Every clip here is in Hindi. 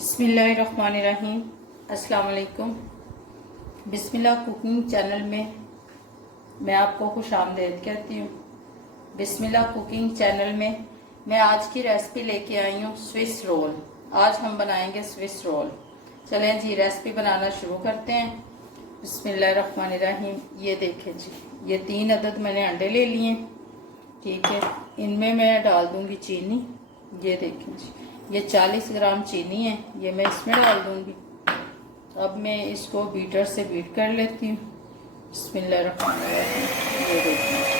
बिस्मिल्लाहिर्रहमानिर्रहीम। अस्सलाम वालेकुम। बिस्मिल्लाह कुकिंग चैनल में मैं आपको खुश आमदीद कहती हूँ। बिस्मिल्लाह कुकिंग चैनल में मैं आज की रेसिपी लेके आई हूँ स्विस रोल। आज हम बनाएंगे स्विस रोल। चलें जी, रेसिपी बनाना शुरू करते हैं। बिस्मिल्लाहिर्रहमानिर्रहीम। ये देखें जी, ये 3 अदद मैंने अंडे ले लिए, ठीक है। इनमें मैं डाल दूंगी चीनी। ये देखें जी, ये 40 ग्राम चीनी है, ये मैं इसमें डाल दूंगी। अब मैं इसको बीटर से बीट कर लेती हूँ। बिस्मिल्लाहिर्रहमानिर्रहीम। ये देखें,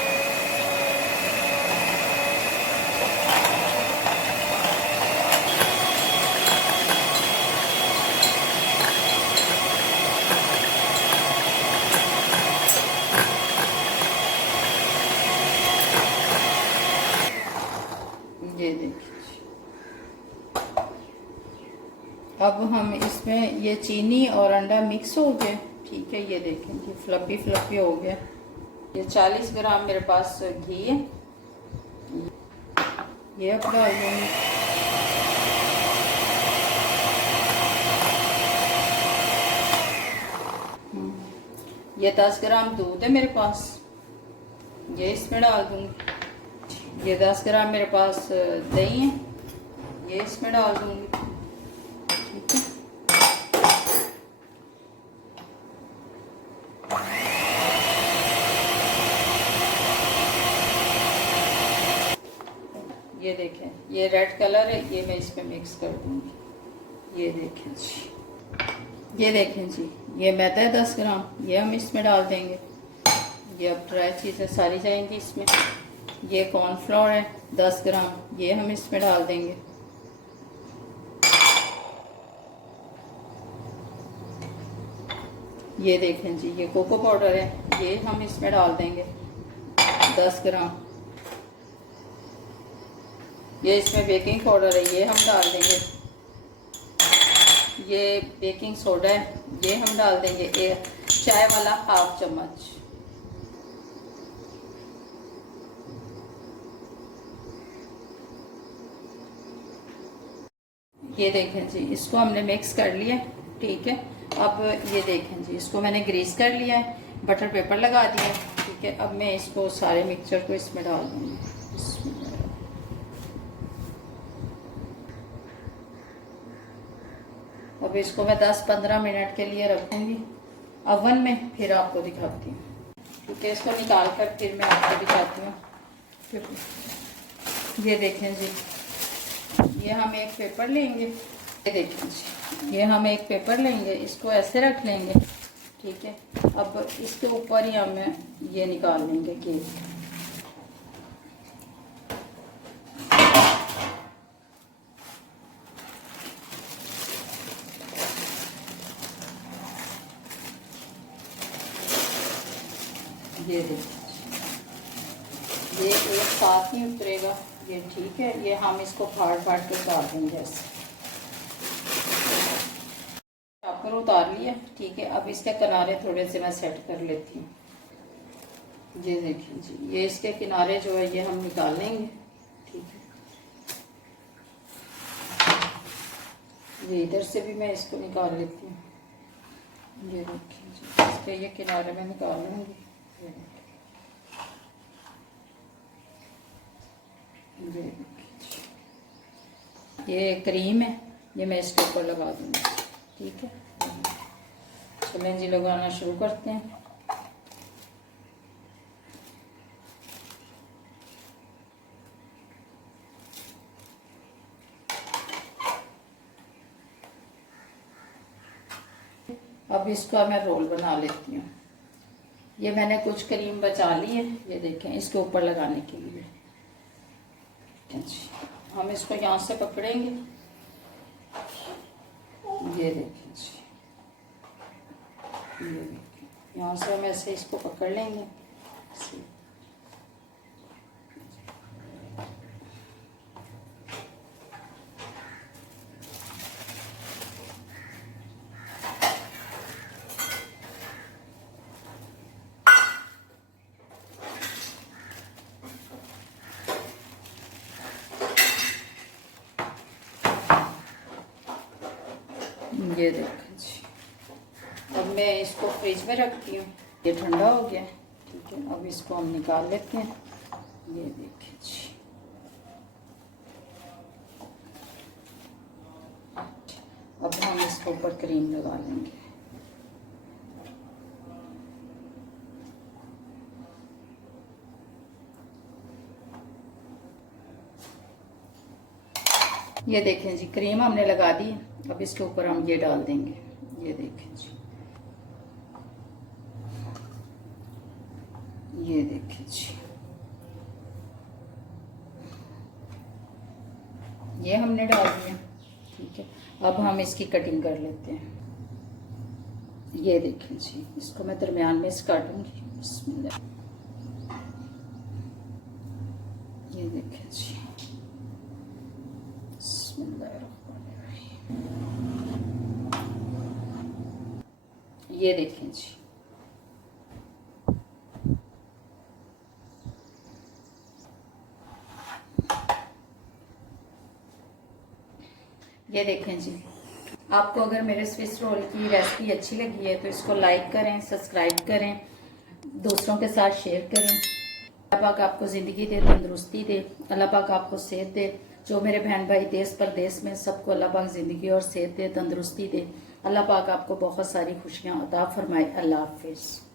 ये देखिए। अब हम इसमें ये चीनी और अंडा मिक्स हो गया, ठीक है। ये देखें, ये फ्लफी फ्लफी हो गया। ये 40 ग्राम मेरे पास घी है, ये अब डाल दूंगी। ये 10 ग्राम दूध है मेरे पास, ये इसमें डाल दूंगी। ये 10 ग्राम मेरे पास दही है, ये इसमें डाल दूंगी, ठीक है। ये देखें, ये रेड कलर है, ये मैं इसमें मिक्स कर दूंगी। ये देखें जी, ये देखें जी, ये मैदा है 10 ग्राम, ये हम इसमें डाल देंगे। ये अब ड्राई चीज़ें सारी जाएंगी इसमें। ये कॉर्नफ्लोर है 10 ग्राम, ये हम इसमें डाल देंगे। ये देखें जी, ये कोको पाउडर है, ये हम इसमें डाल देंगे 10 ग्राम। ये इसमें बेकिंग पाउडर है, ये हम डाल देंगे। ये बेकिंग सोडा है, ये हम डाल देंगे एक चाय वाला 1/2 चम्मच। ये देखें जी, इसको हमने मिक्स कर लिया, ठीक है। अब ये देखें जी, इसको मैंने ग्रीस कर लिया है, बटर पेपर लगा दिया, ठीक है। अब मैं इसको सारे मिक्सचर को इसमें डाल दूँगी। अब इसको मैं 10-15 मिनट के लिए रखूँगी अवन में, फिर आपको दिखाती हूँ, ठीक है। इसको निकाल कर फिर मैं आपको दिखाती हूँ। ये देखें जी, ये हम एक पेपर लेंगे, ये देखें जी, ये हम एक पेपर लेंगे, इसको ऐसे रख लेंगे, ठीक है। अब इसके ऊपर ही हम ये निकाल लेंगे केक। ये देखिए, ये एक साथ ही उतरेगा, ये ठीक है। ये हम इसको फाड़ फाड़ के उतार देंगे ऐसे। चाकर उतार लिया, ठीक है। अब इसके किनारे थोड़े से मैं सेट कर लेती हूँ। ये देखिए जी, ये इसके किनारे जो है ये हम निकाल लेंगे, ठीक है। ये इधर से भी मैं इसको निकाल लेती हूँ। ये देखिए जी, इसके ये किनारे में निकाल लूँगी। ये क्रीम है, ये मैं इसके ऊपर लगा दूँगी, ठीक है। चलें जी, लगाना शुरू करते हैं। अब इसका मैं रोल बना लेती हूँ। ये मैंने कुछ क्रीम बचा ली है, ये देखें, इसके ऊपर लगाने के लिए। हम इसको यहाँ से पकड़ेंगे, ये देखें जी, ये देखें, यहाँ से हम ऐसे इसको पकड़ लेंगे। ये देखो जी, अब मैं इसको फ्रिज में रखती हूँ। ये ठंडा हो गया, ठीक है। अब इसको हम निकाल लेते हैं। ये देखिए जी, अब हम इसके ऊपर क्रीम लगा लेंगे। ये देखें जी, क्रीम हमने लगा दी। अब इसके ऊपर हम ये डाल देंगे। ये देखें जी, ये देखें जी, ये हमने डाल दिया, ठीक है। अब हम इसकी कटिंग कर लेते हैं। ये देखें जी, इसको मैं दरमियान में से काटूंगी। बिस्मिल्लाह। ये देखें जी, ये देखें जी, ये देखें जी। आपको अगर मेरे स्विस रोल की रेसिपी अच्छी लगी है तो इसको लाइक करें, सब्सक्राइब करें, दूसरों के साथ शेयर करें। अल्लाह पाक आपको ज़िंदगी दे, तंदुरुस्ती दे। अल्लाह पाक आपको सेहत दे। जो मेरे बहन भाई देश परदेश में, सबको अल्लाह पाक ज़िंदगी और सेहत दे, तंदुरुस्ती दे। अल्लाह पाक आपको बहुत सारी खुशियाँ अता फरमाए। अल्लाह हाफिज़।